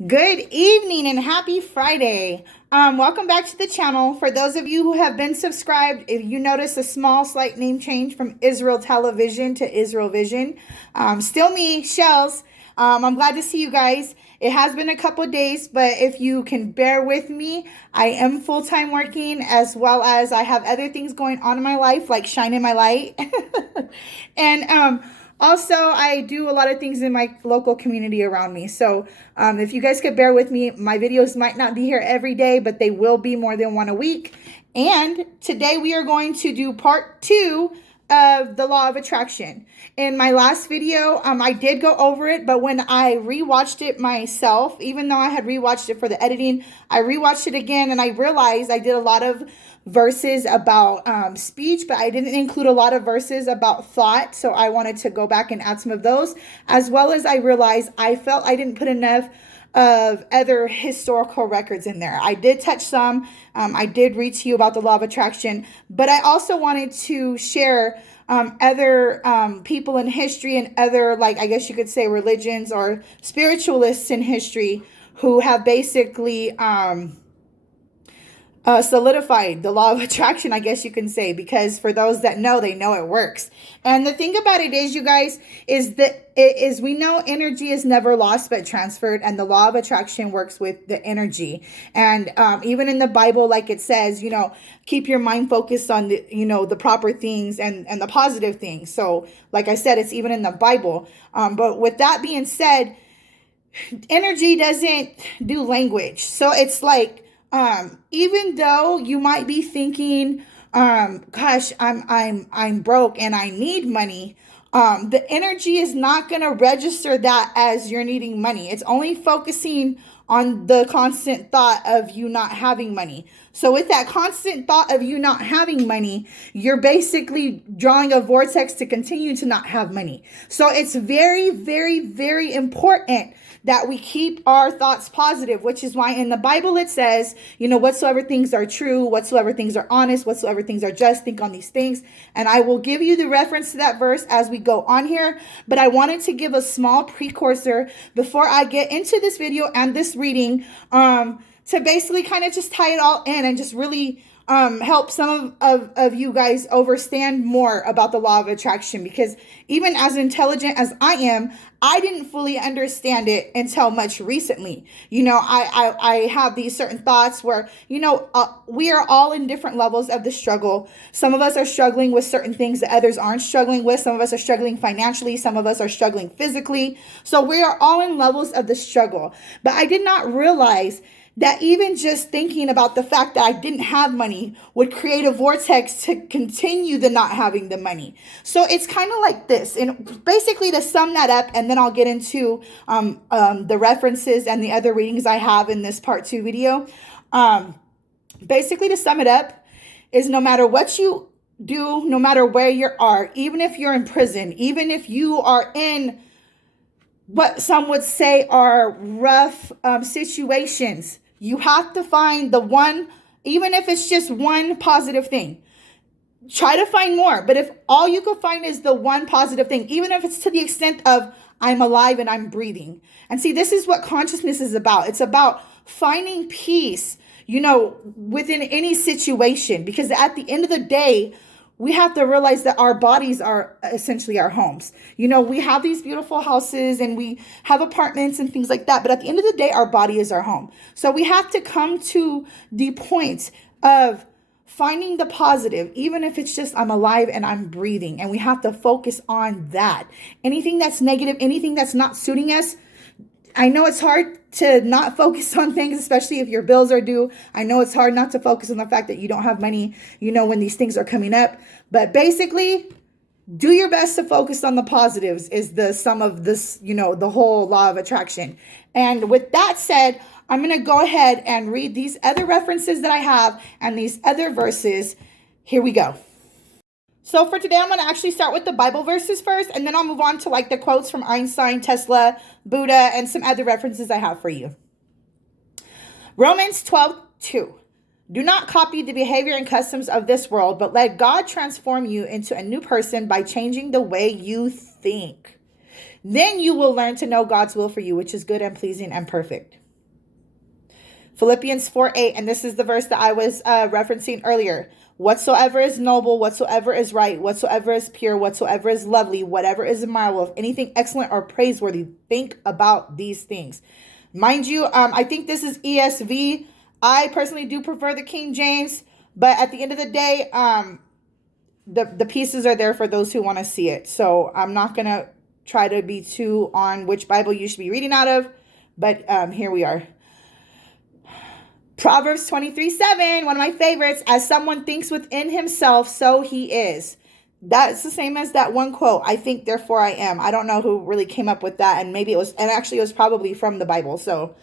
Good evening and happy Friday. Welcome back to the channel. For those of you who have been subscribed, if you notice a small slight name change from Israel Television to Israel Vision, still me, Shells. I'm glad to see you guys. It has been a couple days, but if you can bear with me, I am full-time working as well as I have other things going on in my life, like shining my light. and also, I do a lot of things in my local community around me. So if you guys could bear with me, my videos might not be here every day, but they will be more than one a week. And today we are going to do part 2 of the law of attraction. In my last video, I did go over it, but when I rewatched it myself, even though I had rewatched it for the editing, I rewatched it again and I realized I did a lot of verses about speech, but I didn't include a lot of verses about thought. So I wanted to go back and add some of those, as well as I realized I felt I didn't put enough of other historical records in there. I did touch some. I did read to you about the law of attraction, but I also wanted to share other people in history and other, like, I guess you could say religions or spiritualists in history who have basically solidified the law of attraction, I guess you can say, because for those that know, they know it works. And the thing about it is, you guys, is that we know energy is never lost but transferred, and the law of attraction works with the energy. And even in the Bible, like it says, keep your mind focused on the, the proper things and the positive things. So like I said, it's even in the Bible. But with that being said, energy doesn't do language. So it's like, even though you might be thinking, gosh, I'm broke and I need money, the energy is not going to register that as you're needing money. It's only focusing on the constant thought of you not having money. So with that constant thought of you not having money, you're basically drawing a vortex to continue to not have money. So it's very, very, very important that we keep our thoughts positive, which is why in the Bible it says, whatsoever things are true, whatsoever things are honest, whatsoever things are just, think on these things. And I will give you the reference to that verse as we go on here. But I wanted to give a small precursor before I get into this video and this reading, to basically kind of just tie it all in and just really help some of you guys understand more about the law of attraction, because even as intelligent as I am, I didn't fully understand it until much recently. I have these certain thoughts where, we are all in different levels of the struggle. Some of us are struggling with certain things that others aren't struggling with. Some of us are struggling financially. Some of us are struggling physically. So we are all in levels of the struggle. But I did not realize that even just thinking about the fact that I didn't have money would create a vortex to continue the not having the money. So it's kind of like this. And basically, to sum that up, and then I'll get into the references and the other readings I have in this part 2 video. Basically, to sum it up, is no matter what you do, no matter where you are, even if you're in prison, even if you are in what some would say are rough situations, you have to find the one, even if it's just one positive thing. Try to find more. But if all you could find is the one positive thing, even if it's to the extent of I'm alive and I'm breathing. And see, this is what consciousness is about. It's about finding peace, within any situation. Because at the end of the day, we have to realize that our bodies are essentially our homes. We have these beautiful houses and we have apartments and things like that. But at the end of the day, our body is our home. So we have to come to the point of finding the positive, even if it's just I'm alive and I'm breathing. And we have to focus on that. Anything that's negative, anything that's not suiting us, I know it's hard to not focus on things, especially if your bills are due. I know it's hard not to focus on the fact that you don't have money, when these things are coming up. But basically, do your best to focus on the positives is the sum of this, the whole law of attraction. And with that said, I'm going to go ahead and read these other references that I have and these other verses. Here we go. So for today, I'm going to actually start with the Bible verses first, and then I'll move on to like the quotes from Einstein, Tesla, Buddha, and some other references I have for you. Romans 12:2. Do not copy the behavior and customs of this world, but let God transform you into a new person by changing the way you think. Then you will learn to know God's will for you, which is good and pleasing and perfect. Philippians 4:8, and this is the verse that I was referencing earlier. Whatsoever is noble, whatsoever is right, whatsoever is pure, whatsoever is lovely, whatever is admirable, if anything excellent or praiseworthy, think about these things. Mind you, I think this is ESV. I personally do prefer the King James, but at the end of the day, the pieces are there for those who want to see it. So I'm not going to try to be too on which Bible you should be reading out of, but here we are. Proverbs 23:7, one of my favorites. As someone thinks within himself, so he is. That's the same as that one quote. I think, therefore I am. I don't know who really came up with that, and maybe it was, and actually it was probably from the Bible. So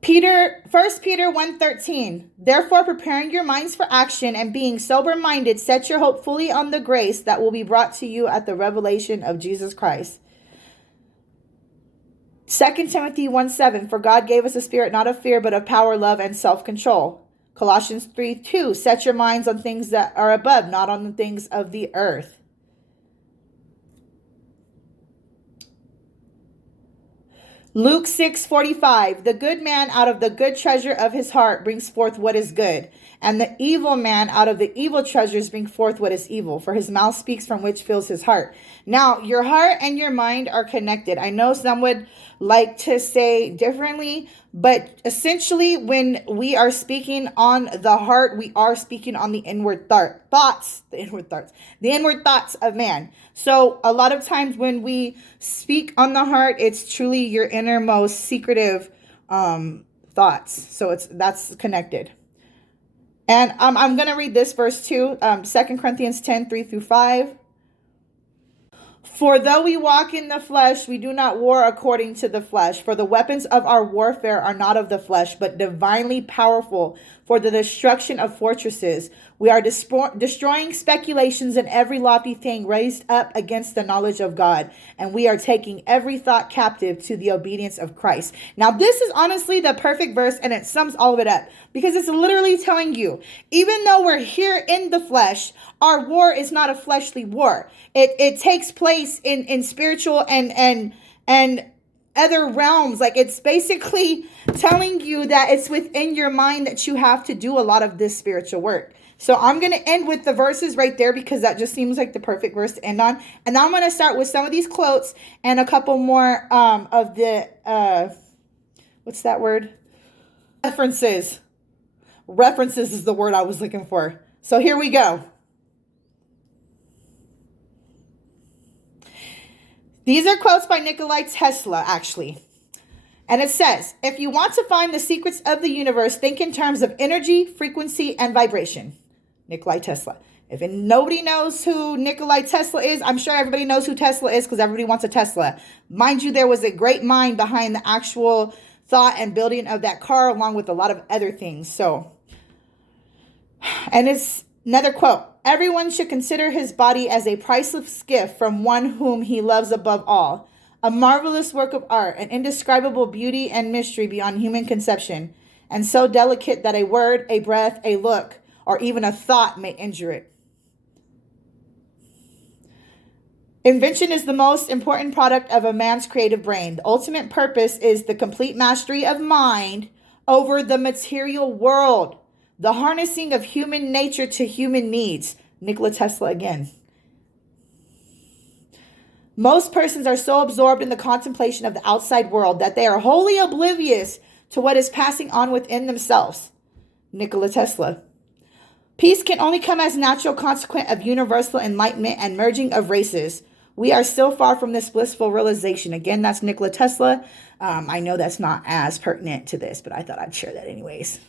1 Peter 1:13, therefore preparing your minds for action and being sober-minded, set your hope fully on the grace that will be brought to you at the revelation of Jesus Christ. 2 Timothy 1:7, for God gave us a spirit not of fear, but of power, love, and self-control. Colossians 3:2, set your minds on things that are above, not on the things of the earth. Luke 6:45, the good man out of the good treasure of his heart brings forth what is good, and the evil man out of the evil treasures brings forth what is evil, for his mouth speaks from which fills his heart. Now, your heart and your mind are connected. I know some would like to say differently, but essentially when we are speaking on the heart, we are speaking on the inward thoughts of man. So a lot of times when we speak on the heart, it's truly your innermost secretive thoughts. So that's connected. And I'm going to read this verse too, 2 Corinthians 10:3-5. For though we walk in the flesh, we do not war according to the flesh. For the weapons of our warfare are not of the flesh, but divinely powerful for the destruction of fortresses. We are destroying speculations and every lofty thing raised up against the knowledge of God. And we are taking every thought captive to the obedience of Christ. Now, this is honestly the perfect verse, and it sums all of it up. Because it's literally telling you, even though we're here in the flesh, our war is not a fleshly war. It takes place in spiritual and other realms. Like, it's basically telling you that it's within your mind that you have to do a lot of this spiritual work. So I'm going to end with the verses right there because that just seems like the perfect verse to end on. And now I'm going to start with some of these quotes and a couple more of the, what's that word? References. References is the word I was looking for. So here we go. These are quotes by Nikola Tesla, actually. And it says, if you want to find the secrets of the universe, think in terms of energy, frequency, and vibration. Nikola Tesla. If nobody knows who Nikola Tesla is, I'm sure everybody knows who Tesla is because everybody wants a Tesla. Mind you, there was a great mind behind the actual thought and building of that car, along with a lot of other things. So, and it's another quote. Everyone should consider his body as a priceless gift from one whom he loves above all. A marvelous work of art, an indescribable beauty and mystery beyond human conception, and so delicate that a word, a breath, a look, or even a thought may injure it. Invention is the most important product of a man's creative brain. The ultimate purpose is the complete mastery of mind over the material world. The harnessing of human nature to human needs. Nikola Tesla again. Most persons are so absorbed in the contemplation of the outside world that they are wholly oblivious to what is passing on within themselves. Nikola Tesla. Peace can only come as natural consequence of universal enlightenment and merging of races. We are still far from this blissful realization. Again, that's Nikola Tesla. I know that's not as pertinent to this, but I thought I'd share that anyways.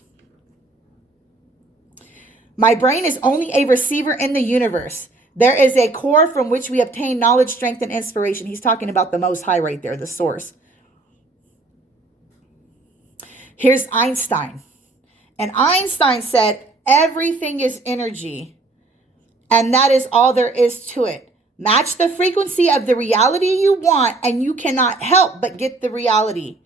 My brain is only a receiver in the universe. There is a core from which we obtain knowledge, strength, and inspiration. He's talking about the Most High right there, the source. Here's Einstein. And Einstein said, everything is energy. And that is all there is to it. Match the frequency of the reality you want, and you cannot help but get the reality.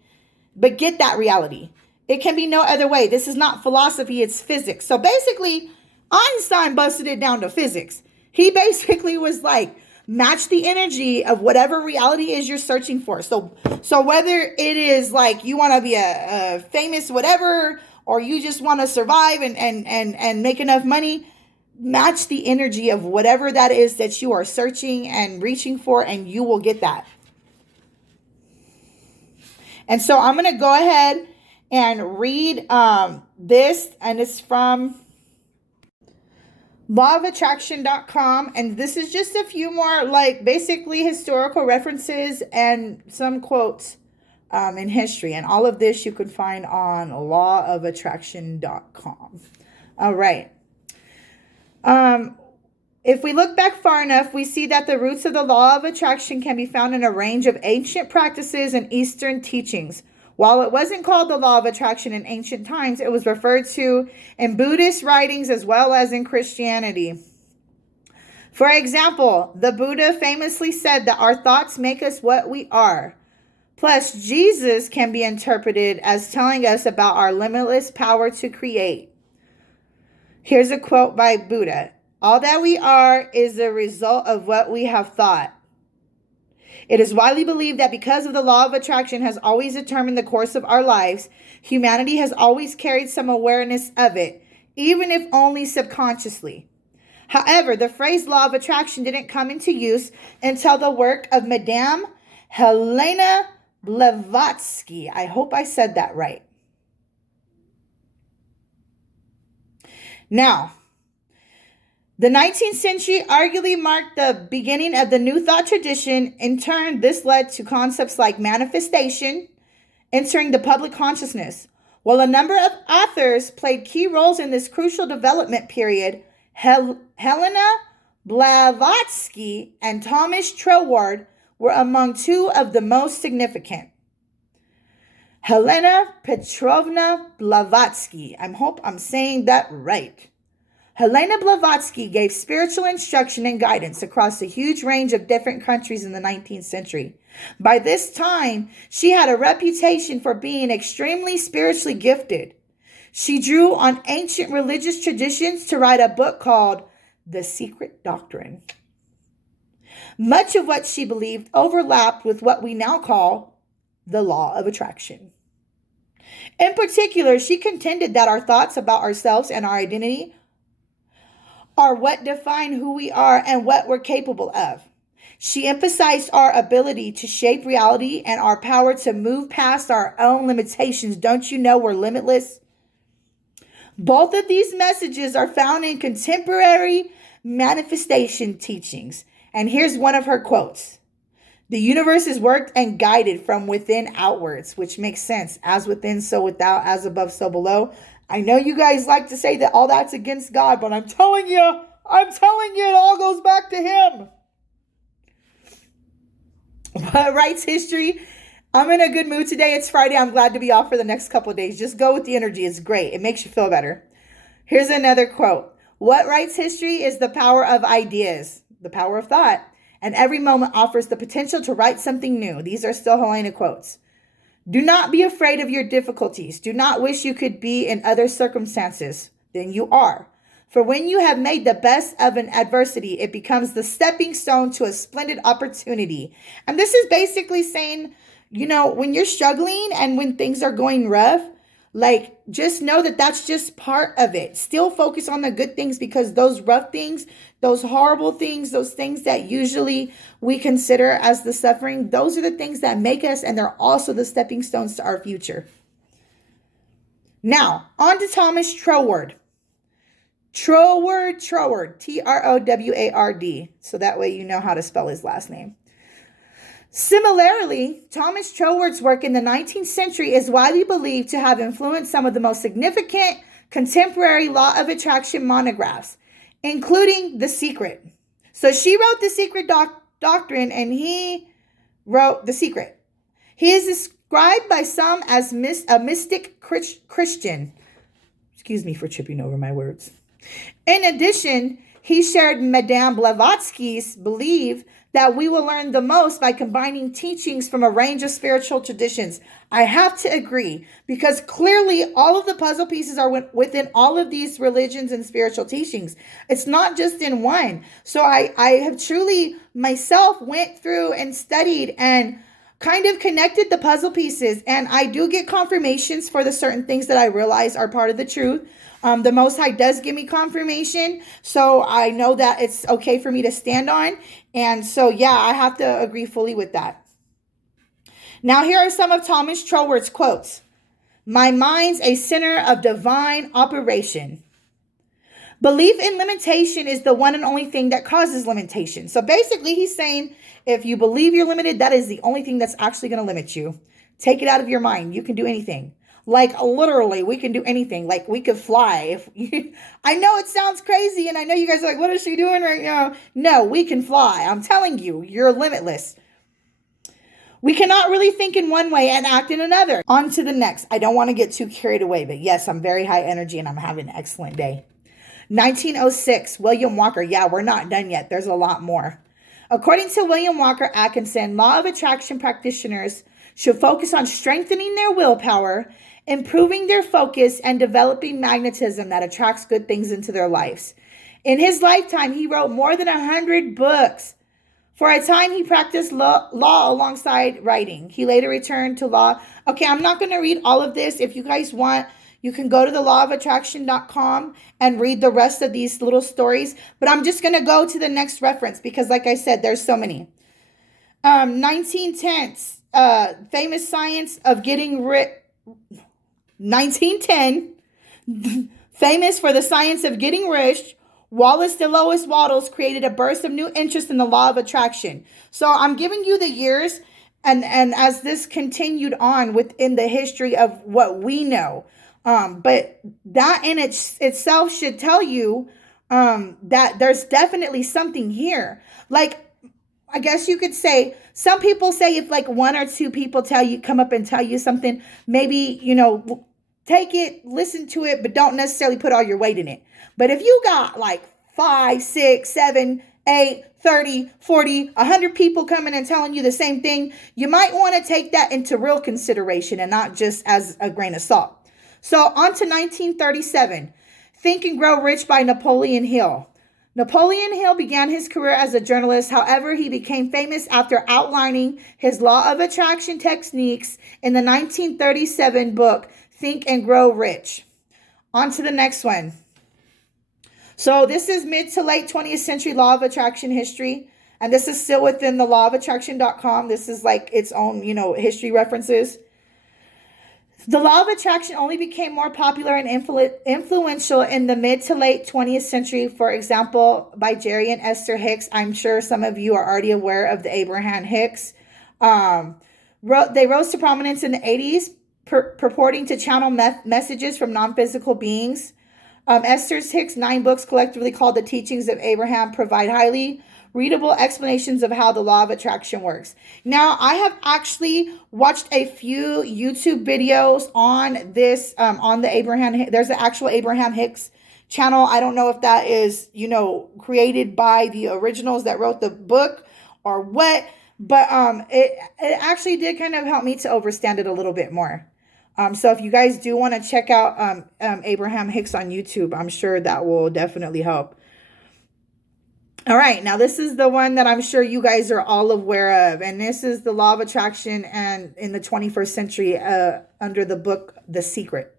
But get that reality. It can be no other way. This is not philosophy, it's physics. So basically, Einstein busted it down to physics. He basically was like, Match the energy of whatever reality is you're searching for. So whether it is like you want to be a famous whatever, or you just want to survive and make enough money, match the energy of whatever that is that you are searching and reaching for, and you will get that. And so I'm going to go ahead and read this, and it's from lawofattraction.com, and this is just a few more like basically historical references and some quotes in history, and all of this you can find on lawofattraction.com. All right. If we look back far enough, we see that the roots of the law of attraction can be found in a range of ancient practices and Eastern teachings. While it wasn't called the law of attraction in ancient times, it was referred to in Buddhist writings as well as in Christianity. For example, the Buddha famously said that our thoughts make us what we are. Plus, Jesus can be interpreted as telling us about our limitless power to create. Here's a quote by Buddha. All that we are is the result of what we have thought. It is widely believed that because of the law of attraction has always determined the course of our lives, humanity has always carried some awareness of it, even if only subconsciously. However, the phrase law of attraction didn't come into use until the work of Madame Helena Blavatsky. I hope I said that right. Now, the 19th century arguably marked the beginning of the New Thought tradition. In turn, this led to concepts like manifestation entering the public consciousness. While a number of authors played key roles in this crucial development period, Helena Blavatsky and Thomas Troward were among two of the most significant. Helena Petrovna Blavatsky. I hope I'm saying that right. Helena Blavatsky gave spiritual instruction and guidance across a huge range of different countries in the 19th century. By this time, she had a reputation for being extremely spiritually gifted. She drew on ancient religious traditions to write a book called The Secret Doctrine. Much of what she believed overlapped with what we now call the law of attraction. In particular, she contended that our thoughts about ourselves and our identity are what define who we are and what we're capable of. She emphasized our ability to shape reality and our power to move past our own limitations. Don't you know we're limitless? Both of these messages are found in contemporary manifestation teachings. And here's one of her quotes. The universe is worked and guided from within outwards, which makes sense. As within, so without, as above, so below. I know you guys like to say that all that's against God, but I'm telling you, it all goes back to him. What writes history? I'm in a good mood today. It's Friday. I'm glad to be off for the next couple of days. Just go with the energy. It's great. It makes you feel better. Here's another quote. What writes history is the power of ideas, the power of thought, and every moment offers the potential to write something new. These are still Helena quotes. Do not be afraid of your difficulties. Do not wish you could be in other circumstances than you are. For when you have made the best of an adversity, it becomes the stepping stone to a splendid opportunity. And this is basically saying, you know, when you're struggling and when things are going rough, like, just know that that's just part of it. Still focus on the good things, because those rough things, those horrible things, those things that usually we consider as the suffering, those are the things that make us, and they're also the stepping stones to our future. Now, on to Thomas Troward. Troward, Troward, so that way you know how to spell his last name. Similarly, Thomas Troward's work in the 19th century is widely believed to have influenced some of the most significant contemporary law of attraction monographs, including The Secret. So she wrote The Secret Doctrine, and he wrote The Secret. He is described by some as a mystic Christian. Excuse me for tripping over my words. In addition, he shared Madame Blavatsky's belief that we will learn the most by combining teachings from a range of spiritual traditions. I have to agree, because clearly all of the puzzle pieces are within all of these religions and spiritual teachings. It's not just in one. So I have truly myself went through and studied and kind of connected the puzzle pieces. And I do get confirmations for the certain things that I realize are part of the truth. The Most High does give me confirmation, so I know that it's okay for me to stand on. And so, yeah, I have to agree fully with that. Now, here are some of Thomas Troward's quotes. My mind's a center of divine operation. Belief in limitation is the one and only thing that causes limitation. So basically, he's saying if you believe you're limited, that is the only thing that's actually going to limit you. Take it out of your mind. You can do anything. Like literally, we can do anything. Like we could fly. I know it sounds crazy, and I know you guys are like, what is she doing right now? No, we can fly. I'm telling you, you're limitless. We cannot really think in one way and act in another. On to the next. I don't want to get too carried away, but yes, I'm very high energy and I'm having an excellent day. 1906, William Walker. Yeah, we're not done yet. There's a lot more. According to William Walker Atkinson, law of attraction practitioners should focus on strengthening their willpower, improving their focus, and developing magnetism that attracts good things into their lives. In his lifetime, he wrote more than 100 books. For a time, he practiced law alongside writing. He later returned to law. Okay, I'm not going to read all of this. If you guys want, you can go to thelawofattraction.com and read the rest of these little stories. But I'm just going to go to the next reference because, like I said, there's so many. 1910, famous science of getting rich. 1910, famous for the science of getting rich, Wallace DeLois Waddles created a burst of new interest in the law of attraction. So I'm giving you the years, and as this continued on within the history of what we know. But that in itself should tell you that there's definitely something here. Like, I guess you could say, some people say if like one or two people come up and tell you something, maybe, take it, listen to it, but don't necessarily put all your weight in it. But if you got like 5, 6, 7, 8, 30, 40, 100 people coming and telling you the same thing, you might want to take that into real consideration and not just as a grain of salt. So on to 1937, Think and Grow Rich by Napoleon Hill. Napoleon Hill began his career as a journalist. However, he became famous after outlining his law of attraction techniques in the 1937 book, Think and Grow Rich. On to the next one. So this is mid to late 20th century law of attraction history. And this is still within the lawofattraction.com. This is like its own, history references. The law of attraction only became more popular and influential in the mid to late 20th century. For example, by Jerry and Esther Hicks. I'm sure some of you are already aware of the Abraham Hicks. They rose to prominence in the 80s, purporting to channel messages from non-physical beings. Esther Hicks' 9 books, collectively called The Teachings of Abraham, provide highly readable explanations of how the law of attraction works. Now, I have actually watched a few YouTube videos on this, on the Abraham. There's an actual Abraham Hicks channel. I don't know if that is, created by the originals that wrote the book or what, but it actually did kind of help me to understand it a little bit more. So if you guys do want to check out Abraham Hicks on YouTube, I'm sure that will definitely help. All right, now this is the one that I'm sure you guys are all aware of, and this is the law of attraction and in the 21st century under the book The Secret.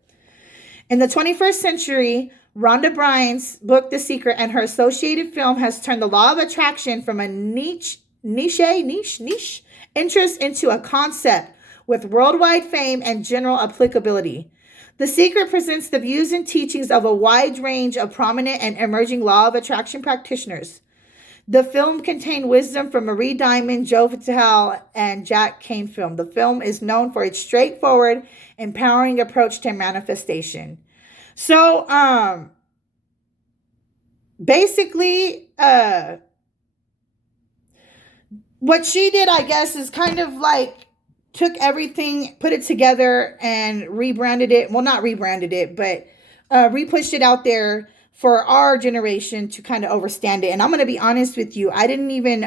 In the 21st century, Rhonda Byrne's book The Secret and her associated film has turned the law of attraction from a niche interest into a concept with worldwide fame and general applicability. The Secret presents the views and teachings of a wide range of prominent and emerging law of attraction practitioners. The film contained wisdom from Marie Diamond, Joe Vitale, and Jack Canfield. The film is known for its straightforward, empowering approach to manifestation. So, basically, what she did, I guess, is kind of like took everything, put it together, and rebranded it. Well, not rebranded it, but re-pushed it out there for our generation to kind of understand it. And I'm going to be honest with you, I didn't even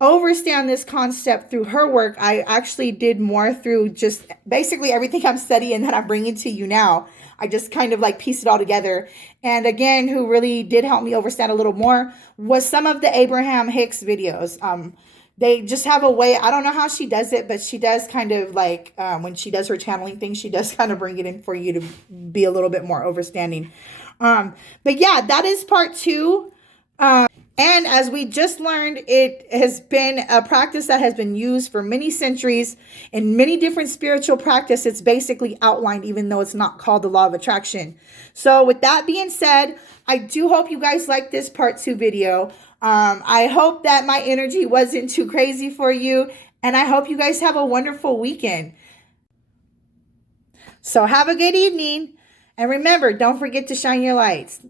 overstand this concept through her work. I actually did more through just basically everything I'm studying that I'm bringing to you now. I just kind of like pieced it all together. And again, who really did help me understand a little more was some of the Abraham Hicks videos. They just have a way, I don't know how she does it, but she does kind of like when she does her channeling thing, she does kind of bring it in for you to be a little bit more overstanding. But yeah, that is part 2. And as we just learned, it has been a practice that has been used for many centuries in many different spiritual practices. It's basically outlined, even though it's not called the law of attraction. So with that being said, I do hope you guys like this part 2 video. I hope that my energy wasn't too crazy for you. And I hope you guys have a wonderful weekend. So have a good evening. And remember, don't forget to shine your lights.